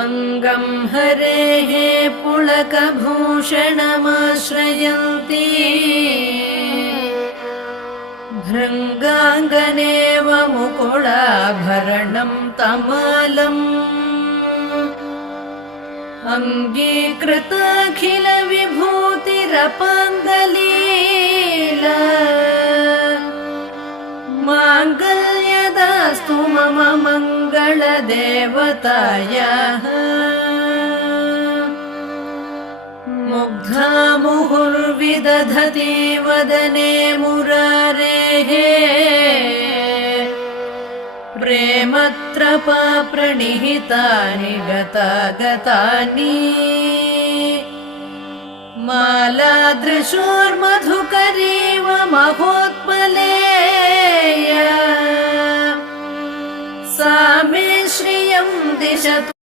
अङ्गं हरेः पुलकभूषणमाश्रयन्ती भृङ्गाङ्गनेव मुकुलाभरणं तमालम् अङ्गीकृताखिलविभूतिरपाङ्गलीला माङ्गल्यदास्तु मम मङ्गलदेवतायाः मुग्धा मुहुर्विदधति वदने मुरारेः प्रेमत्रपा प्रणिहितानि गतागतानि मालादृशोर्मधुकरीव महोत्पलेया सा मे श्रियं दिशतु।